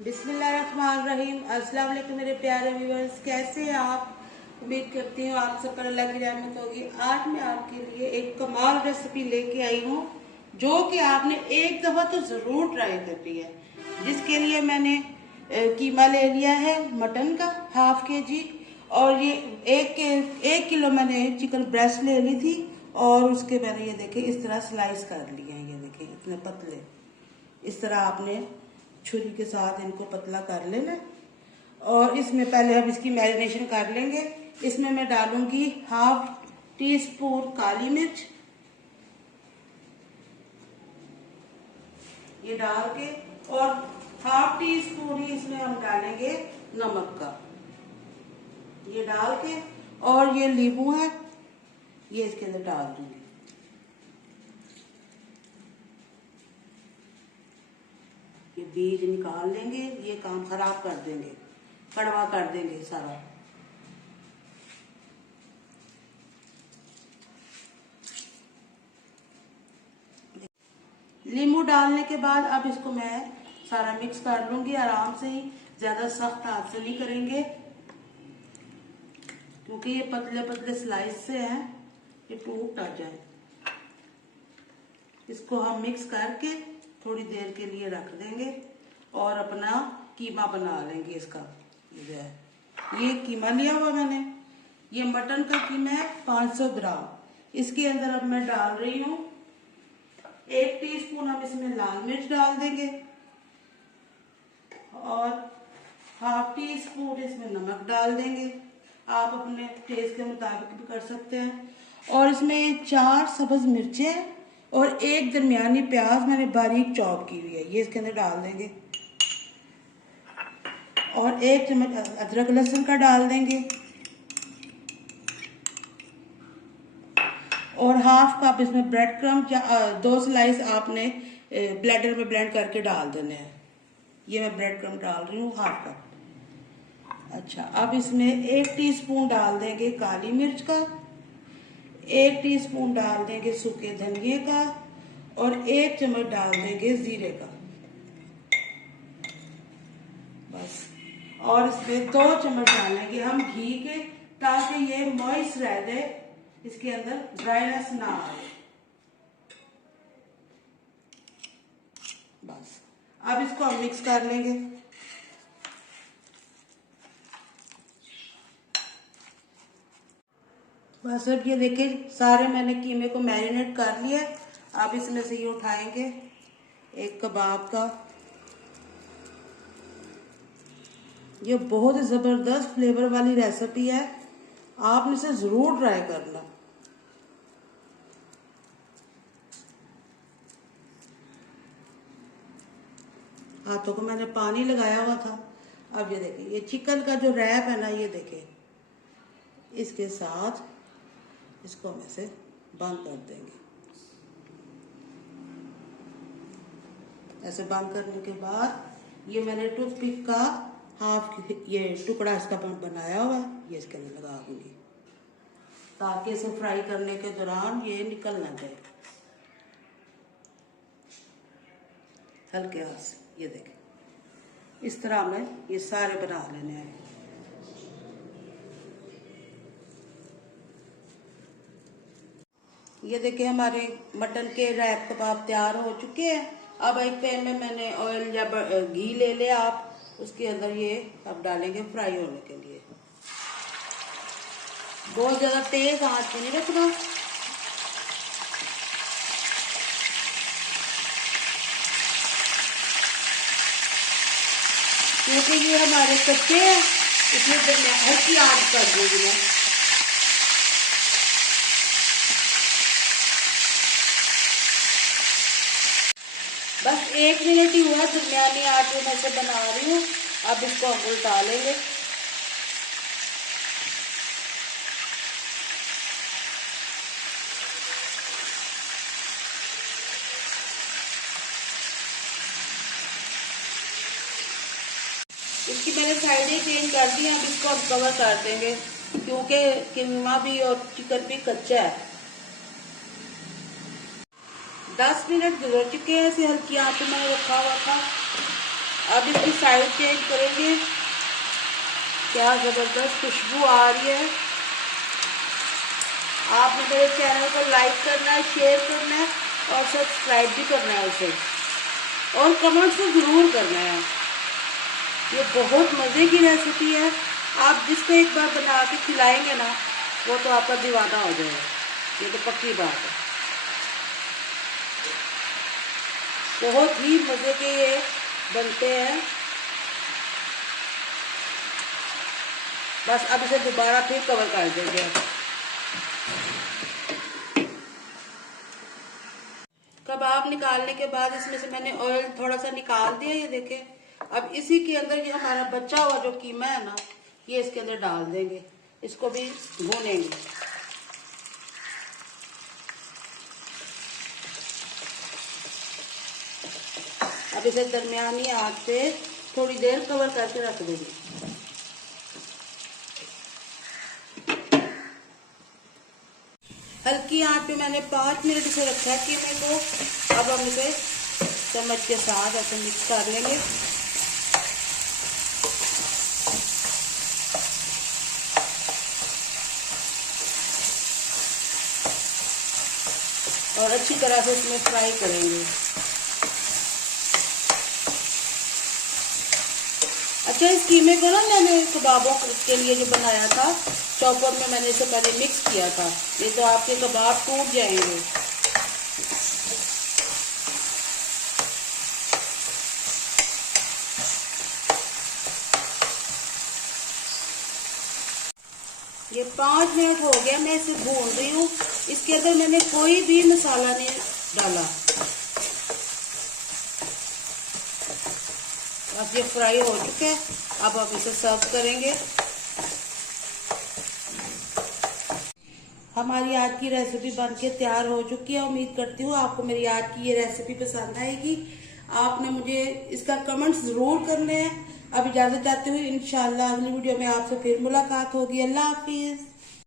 बिस्मिल्लाहिर्रहमानिर्रहीम। अस्सलाम वालेकुम मेरे प्यारे व्यूअर्स, कैसे हैं आप? उम्मीद करती हूँ आप सब पर अल्लाह की रहमत होगी। आज मैं आपके लिए एक कमाल रेसिपी लेके आई हूँ जो कि आपने एक दफ़ा तो ज़रूर ट्राई करनी है। जिसके लिए मैंने कीमा ले लिया है मटन का ½ kg, और ये एक किलो मैंने चिकन ब्रेस्ट ले ली थी, और उसके मैंने ये देखे इस तरह स्लाइस कर लिए हैं। ये देखे इतने पतले, इस तरह आपने छुरी के साथ इनको पतला कर लेना। और इसमें पहले हम इसकी मैरिनेशन कर लेंगे। इसमें मैं डालूंगी ½ टीस्पून काली मिर्च, ये डाल के, और ½ टीस्पून ही इसमें हम डालेंगे नमक का, ये डाल के, और ये नींबू है ये इसके अंदर डाल दूंगी। ये बीज निकाल लेंगे, ये काम खराब कर देंगे, कड़वा कर देंगे सारा। नींबू डालने के बाद अब इसको मैं सारा मिक्स कर लूंगी आराम से ही, ज्यादा सख्त हाथ से नहीं करेंगे क्योंकि ये पतले पतले स्लाइस से हैं, ये टूट ना जाए। इसको हम मिक्स करके थोड़ी देर के लिए रख देंगे और अपना कीमा बना लेंगे इसका। ये कीमा लिया हुआ मैंने, ये मटन का कीमा है 500 ग्राम। इसके अंदर अब मैं डाल रही हूँ 1 टीस्पून, हम इसमें लाल मिर्च डाल देंगे, और ½ टीस्पून इसमें नमक डाल देंगे। आप अपने टेस्ट के मुताबिक भी कर सकते हैं। और इसमें 4 सब्ज मिर्चें और 1 दरमियानी प्याज मैंने बारीक चॉप की हुई है, ये इसके अंदर डाल देंगे। और 1 चम्मच अदरक लहसुन का डाल देंगे, और ½ कप इसमें ब्रेड क्रम्ब या 2 स्लाइस आपने ब्लेंडर में ब्लेंड करके डाल देने हैं। ये मैं ब्रेड क्रम्ब डाल रही हूँ ½ कप। अच्छा, अब इसमें 1 टीस्पून डाल देंगे काली मिर्च का, 1 टीस्पून डाल देंगे सूखे धनिए का, और 1 चम्मच डाल देंगे जीरे का, बस। और इसमें 2 चम्मच डालेंगे हम घी के, ताकि ये मॉइस्ट रह जाए, इसके अंदर ड्राइनेस ना आए, बस। अब इसको हम मिक्स कर लेंगे। बस अब ये देखिए सारे मैंने कीमे को मैरिनेट कर लिया। अब इसमें से ये उठाएंगे एक कबाब का। ये बहुत ही जबरदस्त फ्लेवर वाली रेसिपी है, आपने इसे जरूर ट्राई करना। हाथों को मैंने पानी लगाया हुआ था। अब ये देखिए ये चिकन का जो रैप है ना, ये देखिए इसके साथ इसको हम ऐसे बंद कर देंगे। ऐसे बंद करने के बाद ये मैंने टूथपिक का ये टुकड़ा इसका बनाया हुआ है, ये इसके अंदर लगा दूंगी ताकि इसे फ्राई करने के दौरान ये निकल ना जाए। हल्के हाथ से ये देखें, इस तरह हमें ये सारे बना लेने हैं। ये देखिए हमारे मटन के रैप कबाब तैयार हो चुके हैं। अब एक पैन में मैंने ऑयल या घी ले लिया, आप उसके अंदर ये अब डालेंगे फ्राई होने के लिए। बहुत ज्यादा तेज आंच पे नहीं रखना, क्योंकि ये हमारे कच्चे हैं, इसलिए हल्की आंच कर दूंगी मैं। बस 1 मिनट ही हुआ, दरमियानी आंच में मैं से बना रही हूँ। अब इसको हम उल्टा लेंगे। इसकी मैंने साइडें चेंज कर दी हैं। अब इसको हम कवर कर देंगे क्योंकि कीमा भी और चिकन भी कच्चा है। 10 मिनट गुजर चुके हैं, इसे हल्की आंच पे मैंने रखा हुआ था। अब इसकी साइड चेंज करेंगे। क्या जबरदस्त खुशबू आ रही है। आपने मेरे चैनल को लाइक करना है, शेयर करना है और सब्सक्राइब भी करना है उसे, और कमेंट्स तो ज़रूर करना है। ये बहुत मज़े की रेसिपी है। आप जिसको एक बार बना के खिलाएंगे ना, वो तो आपका दीवाना हो जाएगा। ये तो पक्की बात है। बहुत ही मज़े के ये बनते हैं। बस अब इसे दोबारा फिर कवर कर देंगे। कबाब निकालने के बाद इसमें से मैंने ऑयल थोड़ा सा निकाल दिया, ये देखें। अब इसी के अंदर ये हमारा बचा हुआ जो कीमा है ना, ये इसके अंदर डाल देंगे। इसको भी भूनेंगे। अब इसे दरमियानी आंच पे थोड़ी देर कवर करके रख देंगे। हल्की आंच पे मैंने 5 मिनट इसे रखा है कीमे को। अब हम इसे चम्मच के साथ ऐसे मिक्स कर लेंगे। और अच्छी तरह से इसमें फ्राई करेंगे। अच्छा, इस कीमे को ना मैंने कबाबों के लिए जो बनाया था, चॉपर में मैंने इसे पहले मिक्स किया था। ये तो आपके कबाब टूट जाएंगे। ये 5 मिनट हो गया, मैं इसे भून रही हूँ। इसके अंदर मैंने कोई भी मसाला नहीं डाला। अब ये फ्राई हो चुका है। अब हम इसे सर्व करेंगे। हमारी आज की रेसिपी बनके तैयार हो चुकी है। उम्मीद करती हूँ आपको मेरी आज की ये रेसिपी पसंद आएगी। आपने मुझे इसका कमेंट्स जरूर करने हैं। अब इजाजत चाहती हूँ। इंशाल्लाह अगली वीडियो में आपसे फिर मुलाकात होगी। अल्लाह हाफिज।